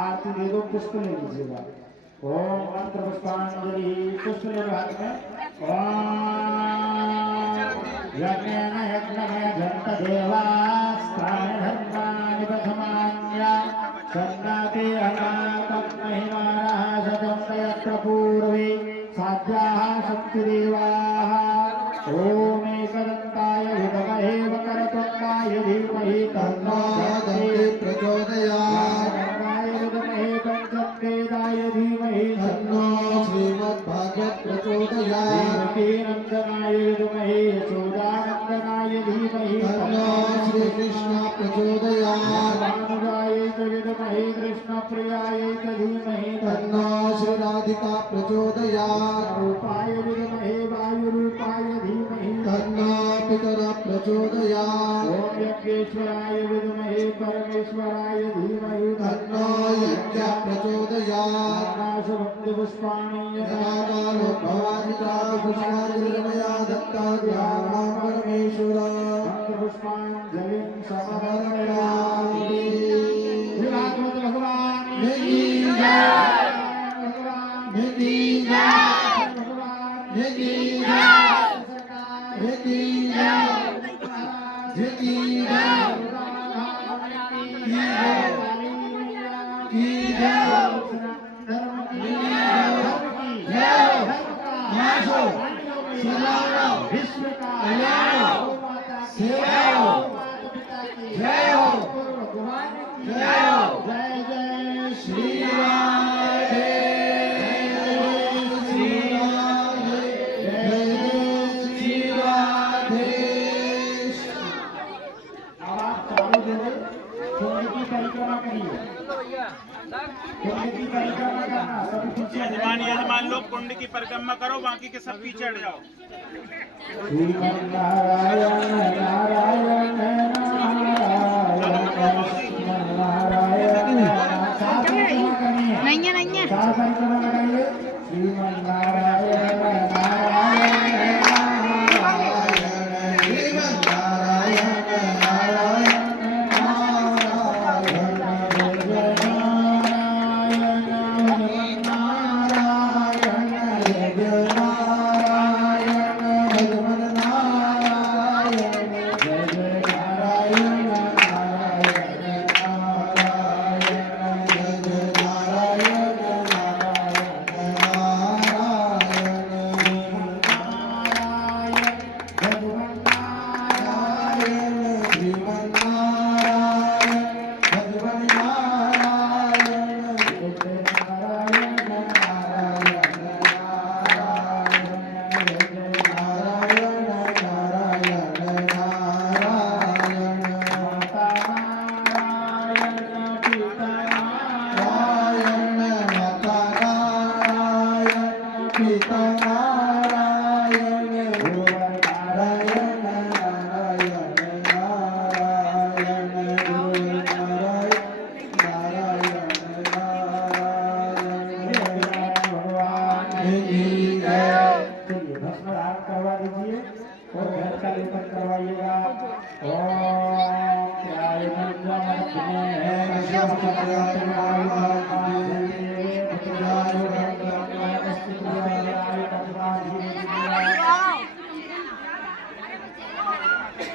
आरती दे दो, पुष्प ले लीजिएगा। ओम मंत्र पुष्पांजलि, पुष्प ले लो हाथ में। ओम यज्ञेन यज्ञमय जन्त देवास्तानि धर्माणि प्रथमान्य सन्नाति अनाकं महिमानः सतं यत्र पूर्वे साध्याः शक्तिदेवाः। ओम एकदन्ताय विद्महे वक्रतुण्डाय धीमहि तन्नो दन्ति प्रचोदयात्। पंचवेदाय धीमहि तन्नो श्रीमद्भागवत प्रचोदयात्। नंदनाय विद्महे यशोदानंदनाय धीमहि तन्नो श्रीकृष्ण प्रचोदयात्। रामानुजाय च विद्महे कृष्णप्रियाय च धीमहि तन्नो श्रीराम भगवाधिका प्रचोदयात् रूपाय विद्महे वायुरूपाय धीमहि तन्नो पितरः प्रचोदयात् ओम यज्ञेश्वराय विद्महे परमेश्वराय धीमहि तन्नो यज्ञः प्रचोदयात् नानाशभक्तिपुष्पाणि यदाकालो भगवाधिका पुष्पाञ्जलिर्मया दत्ता ध्यानं परमेश्वर पुष्पाञ्जलिं समर्पयामि श्रीनाथ भगवान की जय की जय की जय की जय की विश्व का सेवा हो जय हो भगवान की जय जय जय श्री राधे श्री राधे जय श्री राधे। अब आप चारों जोड़े कुंड की परिक्रमा करिए कुंड की परिक्रमा करना सब पीछे यजमान लोग कुंड की परिक्रमा करो, बाकी के सब पीछे हट जाओ। श्रीमन्नारायण नारायण नारायण नहीं है परिक्रमा लगाइए श्रीमन्नारायण